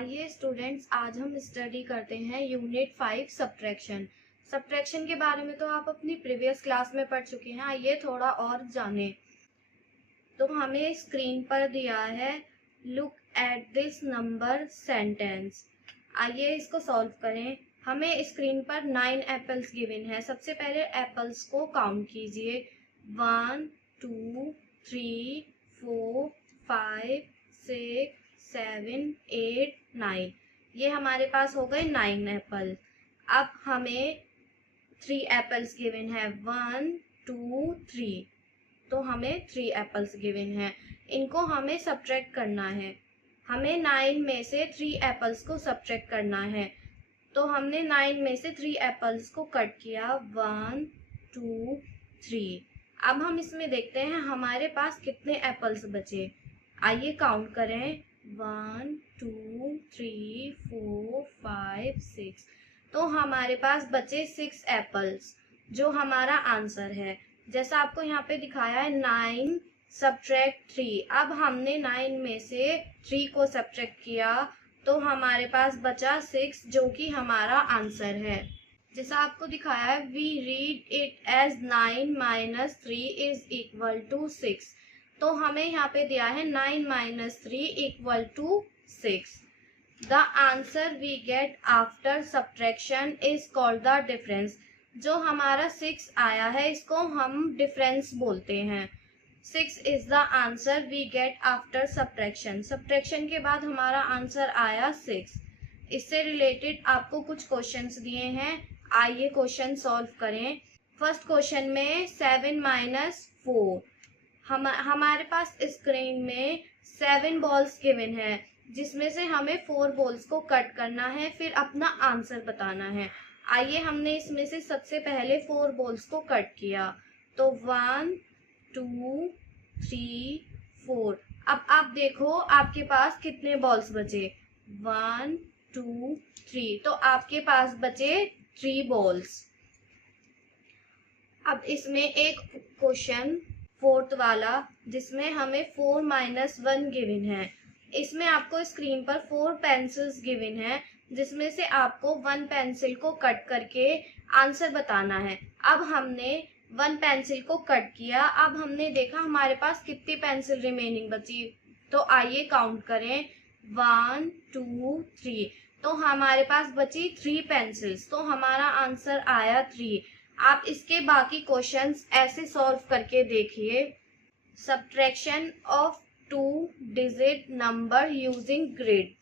आइए स्टूडेंट्स, आज हम स्टडी करते हैं यूनिट 5 सब्ट्रैक्शन। सब्ट्रैक्शन के बारे में तो आप अपनी प्रीवियस क्लास में पढ़ चुके हैं। आइए थोड़ा और जानें। तो हमें स्क्रीन पर दिया है look at this number sentence. आइए इसको सॉल्व करें। हमें स्क्रीन पर 9 एप्पल्स गिवन है। सबसे पहले एप्पल्स को काउंट कीजिए। 1 2 3 4 5 6 7 8 9। ये हमारे पास हो गए 9 एप्पल। अब हमें 3 एप्पल्स गिवन है। 1 2 3। तो हमें 3 एप्पल्स गिवन है। इनको हमें सब्ट्रैक्ट करना है। हमें 9 में से 3 एप्पल्स को सब्ट्रैक्ट करना है। तो हमने 9 में से 3 एप्पल्स को कट किया। 1 2 3। अब हम इसमें देखते हैं हमारे पास कितने एप्पल्स बचे। आइए काउंट करें। 1 2 3 4 5 6। तो हमारे पास बचे 6 एप्पल्स, जो हमारा आंसर है। जैसा आपको यहाँ पे दिखाया है 9 सब्ट्रैक्ट 3। अब हमने 9 में से 3 को सब्ट्रैक्ट किया तो हमारे पास बचा 6, जो कि हमारा आंसर है। जैसा आपको दिखाया है, we read it as 9 minus 3 is equal to 6। तो हमें यहाँ पे दिया है 9 minus 3 equal to 6। The answer we get after subtraction is called the difference. जो हमारा 6 आया है इसको हम डिफरेंस बोलते हैं। 6 is the answer we get after subtraction. Subtraction के बाद हमारा आंसर आया 6। इससे रिलेटेड आपको कुछ क्वेश्चंस दिए हैं। आइए क्वेश्चन सॉल्व करें। फर्स्ट क्वेश्चन में 7 माइनस 4। हमारे पास स्क्रीन में 7 बॉल्स गिवन है, जिसमें से हमें 4 बॉल्स को कट करना है, फिर अपना आंसर बताना है। आइए हमने इसमें से सबसे पहले 4 बॉल्स को कट किया। तो 1 2 3 4। अब आप देखो आपके पास कितने बॉल्स बचे। 1 2 3। तो आपके पास बचे 3 बॉल्स। अब इसमें एक क्वेश्चन फोर्थ वाला, जिसमें हमें 4 माइनस 1 गिवन है। इसमें आपको स्क्रीन पर 4 पेंसिल्स गिवन है, जिसमें से आपको 1 पेंसिल को कट करके आंसर बताना है। अब हमने 1 पेंसिल को कट किया। अब हमने देखा हमारे पास कितनी पेंसिल रिमेनिंग बची। तो आइए काउंट करें। 1 2 3। तो हमारे पास बची 3 पेंसिल्स। तो हमारा आंसर आया 3। आप इसके बाकी क्वेश्चंस ऐसे सॉल्व करके देखिए। Subtraction of 2 digit number using grid.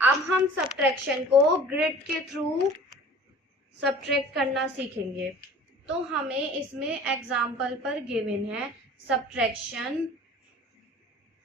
अब हम सब्ट्रैक्शन को ग्रिड के थ्रू सब्ट्रैक्ट करना सीखेंगे। तो हमें इसमें एग्जाम्पल पर गिवन है subtraction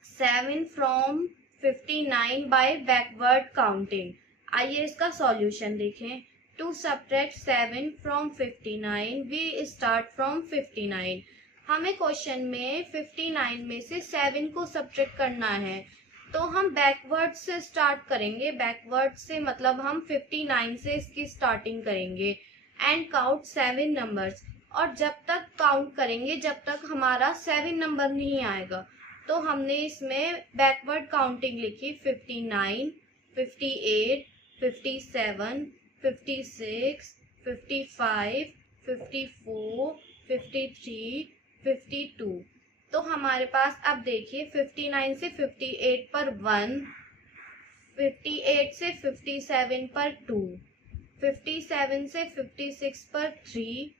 7 from 59 by backward counting. आइए इसका सॉल्यूशन देखें। To subtract 7 from 59, we start from 59. हमें क्वेश्चन में 59 में से 7 को सब्ट्रैक्ट करना है, तो हम बैकवर्ड से स्टार्ट करेंगे। बैकवर्ड से मतलब हम 59 से इसकी स्टार्टिंग करेंगे एंड काउंट 7 नंबर्स। और जब तक काउंट करेंगे जब तक हमारा 7 नंबर नहीं आएगा। तो हमने इसमें बैकवर्ड काउंटिंग लिखी। 59 58 57 56 55 54 53 52। तो हमारे पास अब देखिए 59 से 58 पर 1, 58 से 57 पर 2, 57 से 56 पर 3,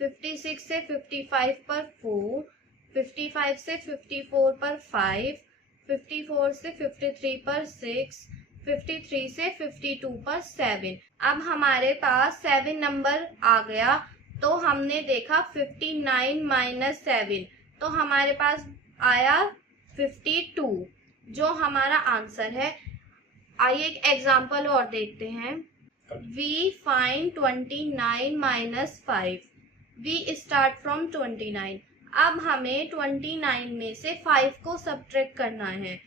56 से 55 पर 4, 55 से 54 पर 5, 54 से 53 पर 6, 53 से 52 पर 7। अब हमारे पास 7 नंबर आ गया। तो हमने देखा 59 माइनस 7, तो हमारे पास आया 52, जो हमारा आंसर है। आइए एक एग्जाम्पल और देखते हैं। We find 29 minus 5। We start from 29। अब हमें 29 में से 5 को सब्ट्रैक्ट करना है।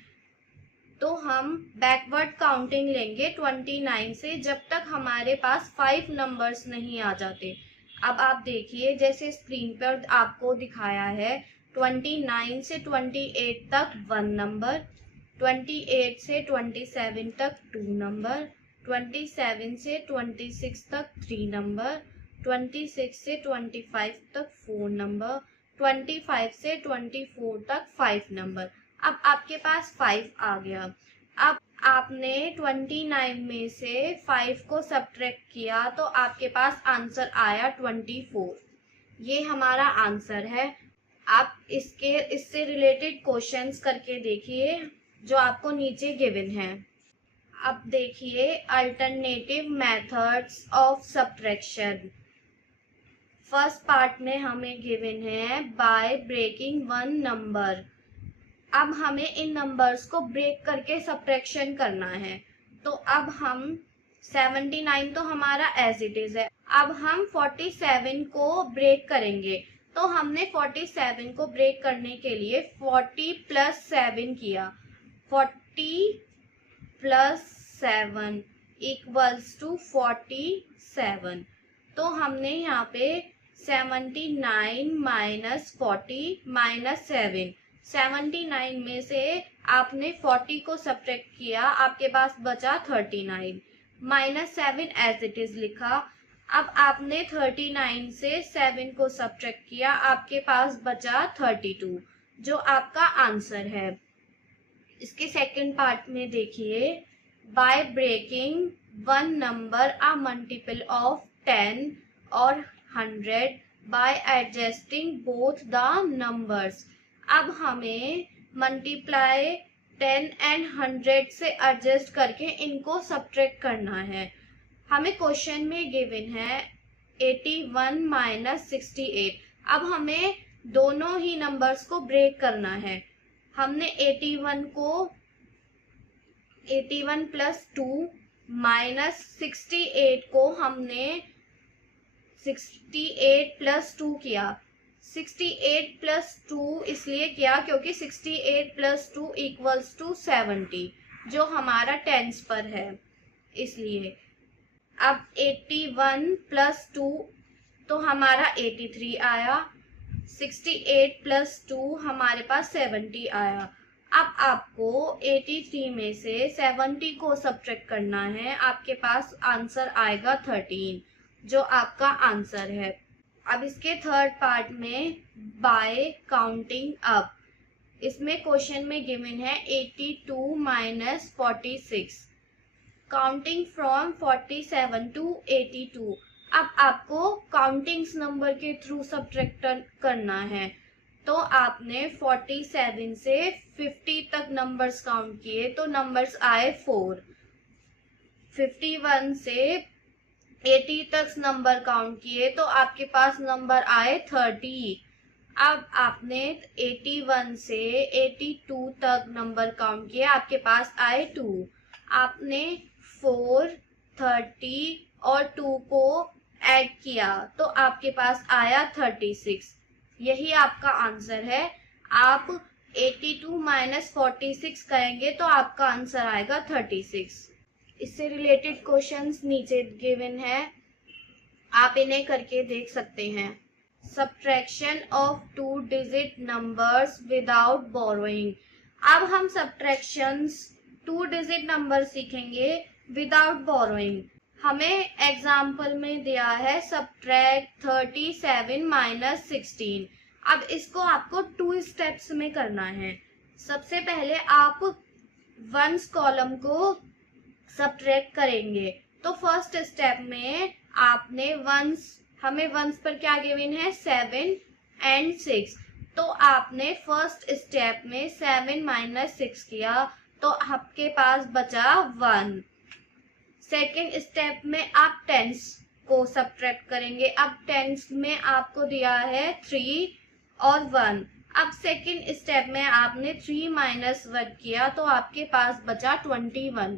तो हम बैकवर्ड काउंटिंग लेंगे 29 से, जब तक हमारे पास 5 नंबर्स नहीं आ जाते। अब आप देखिए, जैसे स्क्रीन पर आपको दिखाया है 29 से 28 तक 1 नंबर, 28 से 27 तक 2 नंबर, 27 से 26 तक 3 नंबर, 26 से 25 तक 4 नंबर, 25 से 24 तक 5 नंबर। अब आपके पास 5 आ गया। अब आपने 29 में से 5 को सब्ट्रैक्ट किया तो आपके पास आंसर आया 24। ये हमारा आंसर है। आप इससे रिलेटेड क्वेश्चंस करके देखिए जो आपको नीचे गिवन है। अब देखिए alternative methods of subtraction. First part में हमें गिवन है बाय ब्रेकिंग वन नंबर। अब हमें इन नंबर्स को ब्रेक करके सब्ट्रैक्शन करना है। तो अब हम 79 तो हमारा एज इट इज है। अब हम 47 को ब्रेक करेंगे। तो हमने 47 को ब्रेक करने के लिए 40 + 7 किया। 40 + 7 = 47। तो हमने यहाँ पे 79 - 40 - 7, 79 में से आपने 40 को सब्ट्रैक्ट किया, आपके पास बचा 39 - 7 एज इट इज लिखा। अब आपने 39 से 7 को सब्ट्रैक्ट किया, आपके पास बचा 32 जो आपका आंसर है। इसके सेकंड पार्ट में देखिए by breaking one number a multiple of 10 और 100 by adjusting both the numbers. अब हमें मल्टीप्लाई 10 एंड 100 से एडजस्ट करके इनको सब्ट्रैक्ट करना है। हमें क्वेश्चन में गिवन है 81 - 68। अब हमें दोनों ही नंबर्स को ब्रेक करना है। हमने 81 + 2 - 68 को हमने 68 + 2 किया। 68 + 2 इसलिए किया क्योंकि 68 + 2 = 70 जो हमारा टेंस पर है, इसलिए। अब 81 + 2 तो हमारा 83 आया। 68 + 2 हमारे पास 70 आया। अब आपको 83 में से 70 को सब्ट्रैक्ट करना है, आपके पास आंसर आएगा 13 जो आपका आंसर है। अब इसके थर्ड पार्ट में बाय काउंटिंग अप। इसमें क्वेश्चन में गिवन है 82 - 46 काउंटिंग फ्रॉम 47 to 82। अब आपको काउंटिंग्स नंबर के थ्रू सब्ट्रैक्ट करना है। तो आपने 47 से 50 तक नंबर्स काउंट किए तो नंबर्स आए 4। 51 से 80 तक नंबर काउंट किए तो आपके पास नंबर आए 30। अब आपने 81 से 82 तक नंबर काउंट किए, आपके पास आए 2। आपने 4, 30 और 2 को ऐड किया तो आपके पास आया 36। यही आपका आंसर है। आप 82 - 46 करेंगे तो आपका आंसर आएगा 36। इससे रिलेटेड क्वेश्चंस नीचे गिवन है, आप इन्हें करके देख सकते हैं। Subtraction of 2 digit numbers without borrowing. अब हम सब्ट्रैक्शंस 2 डिजिट नंबर सीखेंगे विदाउट बोरोइंग। हमें एग्जाम्पल में दिया है सब्ट्रैक्ट 37 - 16। अब इसको आपको 2 स्टेप्स में करना है। सबसे पहले आप वंस कॉलम को सब्ट्रैक्ट करेंगे। तो फर्स्ट स्टेप में आपने हमें वंस पर क्या गिवन है 7 और 6। तो आपने फर्स्ट स्टेप में 7 - 6 किया तो आपके पास बचा 1। सेकेंड स्टेप में आप टेंस को सब्ट्रैक्ट करेंगे। अब टेंस में आपको दिया है 3 और 1। अब सेकेंड स्टेप में आपने 3 - 1 किया तो आपके पास बचा 21।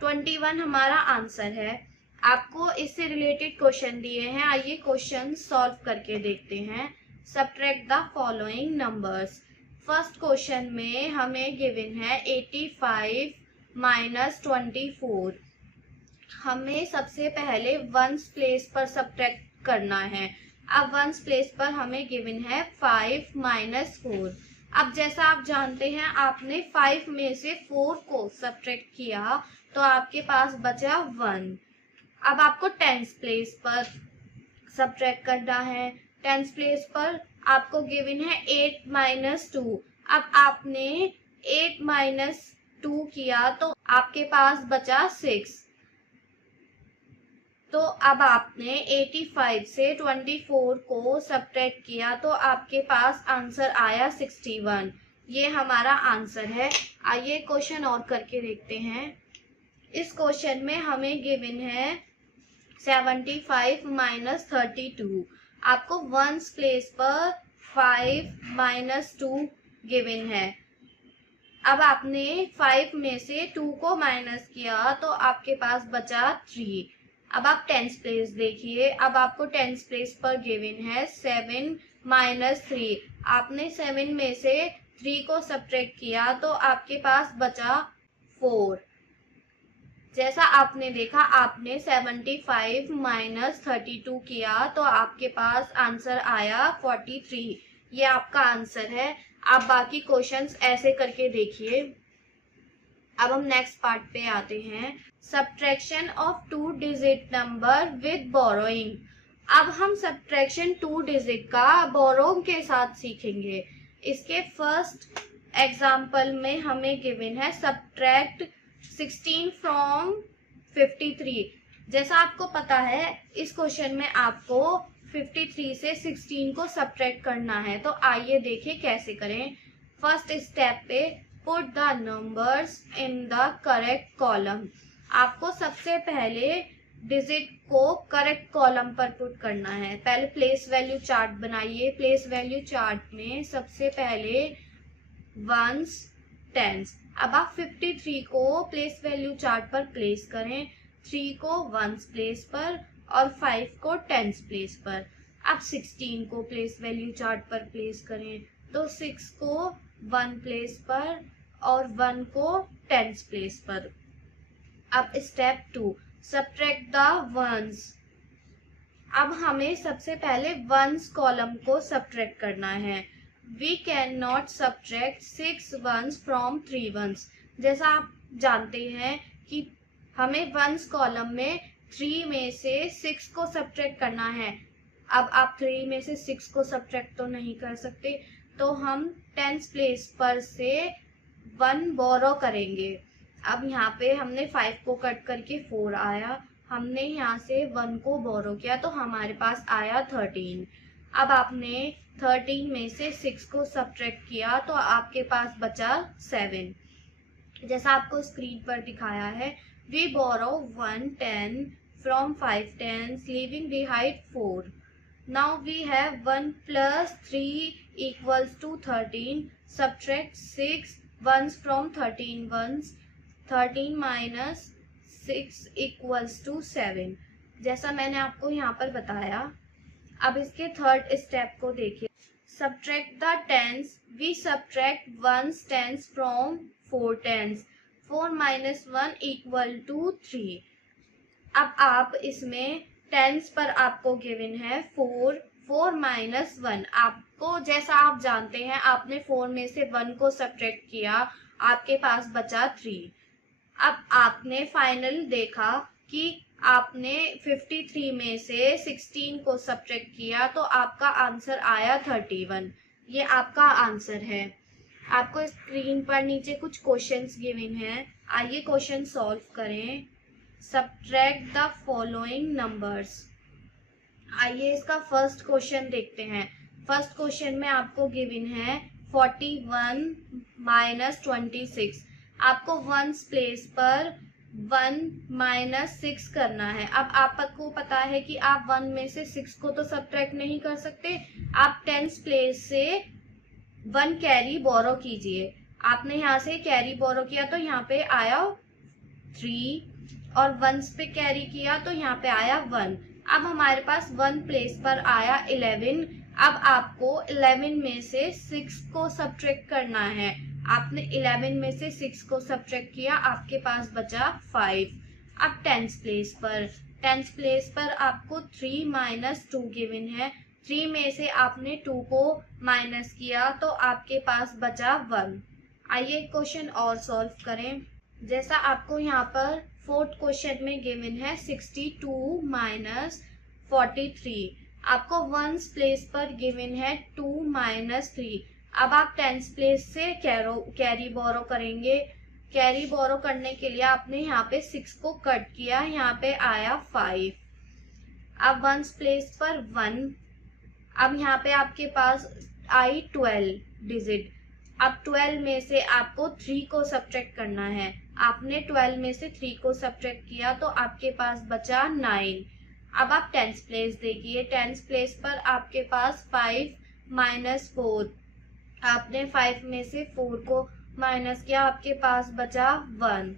21 हमारा आंसर है। आपको इससे रिलेटेड क्वेश्चन दिए हैं, आइए क्वेश्चन सॉल्व करके देखते हैं। Subtract the following numbers. First question में हमें गिवन है 85 - 24। हमें सबसे पहले वंस प्लेस पर सब्ट्रैक्ट करना है। अब वंस प्लेस पर हमें गिवन है 5 - 4। अब जैसा आप जानते हैं आपने 5 में से 4 को सब्ट्रैक्ट किया तो आपके पास बचा 1। अब आपको 10th प्लेस पर सब्ट्रैक्ट करना है। 10th प्लेस पर आपको गिवन है 8 माइनस 2। अब आपने 8 माइनस 2 किया तो आपके पास बचा 6। तो अब आपने 85 से 24 को सब्ट्रैक्ट किया तो आपके पास आंसर आया 61। ये हमारा आंसर है। आइए क्वेश्चन और करके देखते हैं। इस क्वेश्चन में हमें गिवन है 75 माइनस 32। आपको वंस प्लेस पर 5 माइनस 2 गिवन है। अब आपने 5 में से 2 को माइनस किया तो आपके पास बचा 3। अब आप 10th प्लेस देखिए। अब आपको 10th प्लेस पर गिवन है 7 माइनस 3। आपने 7 में से 3 को सब्ट्रैक्ट किया तो आपके पास बचा 4। जैसा आपने देखा आपने 75 माइनस 32 किया तो आपके पास आंसर आया 43। ये आपका आंसर है। आप बाकी क्वेश्चंस ऐसे करके देखिए। अब हम नेक्स्ट पार्ट पे आते हैं। Subtraction of 2 digit number with borrowing. अब हम सब्ट्रैक्शन 2 डिजिट का बोरोइंग के साथ सीखेंगे। इसके फर्स्ट एग्जाम्पल में हमें गिवन है सब्ट्रैक्ट 16 फ्रॉम 53। जैसा आपको पता है इस क्वेश्चन में आपको 53 से 16 को सब्ट्रैक्ट करना है। तो आइए देखें कैसे करें। फर्स्ट स्टेप पे put the numbers in the correct column. आपको सबसे पहले डिजिट को करेक्ट कॉलम पर पुट करना है। पहले प्लेस वैल्यू चार्ट बनाइए। प्लेस वैल्यू चार्ट में सबसे पहले वंस टेंस। अब आप 53 को प्लेस वैल्यू चार्ट पर प्लेस करें, 3 को वंस प्लेस पर और 5 को टेंस प्लेस पर। अब 16 को प्लेस वैल्यू चार्ट पर प्लेस करें तो 6 को 1 प्लेस पर और 1 को टेंस प्लेस पर। अब स्टेप 2 सब्ट्रैक्ट द वंस। अब हमें सबसे पहले वंस कॉलम को सब्ट्रैक्ट करना है। We can not subtract 6 ones from 3 ones. जैसा आप जानते हैं कि हमें वंस कॉलम में 3 में से 6 को सब्ट्रैक्ट करना है। अब आप 3 में से 6 को सब्ट्रैक्ट तो नहीं कर सकते, तो हम 10th प्लेस पर से 1 बोरो करेंगे। अब यहाँ पे हमने 5 को कट करके 4 आया, हमने यहाँ से 1 को बोरो किया तो हमारे पास आया 13। अब आपने 13 में से 6 को सब्ट्रैक्ट किया तो आपके पास बचा 7। जैसा आपको स्क्रीन पर दिखाया है, we borrow 1 10 from 5 tens leaving behind 4. Now we have 1 plus 3 equals to 13. Subtract 6 ones from 13 ones. 13 minus 6 equals to 7। जैसा मैंने आपको यहाँ पर बताया। अब इसके थर्ड स्टेप को देखिए। Subtract the tens. We subtract 1's tens from 4 tens. 4 minus 1 equal to 3। अब आप इसमें टेंस पर आपको गिवन है 4 माइनस 1। आपको जैसा आप जानते हैं आपने 4 में से 1 को सब्ट्रैक्ट किया, आपके पास बचा 3। अब आपने फाइनल देखा कि आपने 53 में से 16 को सब्ट्रैक्ट किया तो आपका आंसर आया 31। ये आपका आंसर है। आपको स्क्रीन पर नीचे कुछ क्वेश्चंस गिवन हैं, आइए क्वेश्चन सॉल्व करें। Subtract the following numbers. आइए इसका फर्स्ट क्वेश्चन देखते हैं। फर्स्ट क्वेश्चन में आपको गिवन है 41 माइनस 26। आपको वंस प्लेस पर 1 माइनस 6 करना है। अब आपको पता है कि आप 1 में से 6 को तो सब्ट्रैक्ट नहीं कर सकते, आप 10th प्लेस से 1 कैरी बोरो कीजिए। आपने यहाँ से कैरी बोरो किया तो यहाँ पे आया 3 और वंस पे कैरी किया तो यहाँ पे आया 1। अब हमारे पास 1 प्लेस पर आया 11। अब आपको 11 में से 6 को सब्ट्रैक्ट करना है। आपने 11 में से 6 को सब्ट्रैक्ट किया, आपके पास बचा 5। अब 10th प्लेस पर आपको 3 माइनस 2 गिवन है 3 में से आपने 2 को माइनस किया तो आपके पास बचा 1। आइए क्वेश्चन और सॉल्व करें। जैसा आपको यहाँ पर फोर्थ क्वेश्चन में गिवन है 62 माइनस 43, आपको वंस प्लेस पर गिवन है 2 माइनस 3। अब आप टेंस प्लेस से कैरी बोरो करेंगे। कैरी बोरो करने के लिए आपने यहाँ पे 6 को कट किया, यहाँ पे आया 5। अब वंस प्लेस पर 1। अब यहाँ पे आपके पास आई 12 डिजिट। अब 12 में से आपको 3 को सब्ट्रैक्ट करना है। आपने 12 में से 3 को सब्ट्रैक्ट किया तो आपके पास बचा 9। अब आप टेंस प्लेस देखिए। टेंस प्लेस पर आपके पास 5 माइनस 4। आपने 5 में से 4 को माइनस किया, आपके पास बचा 1।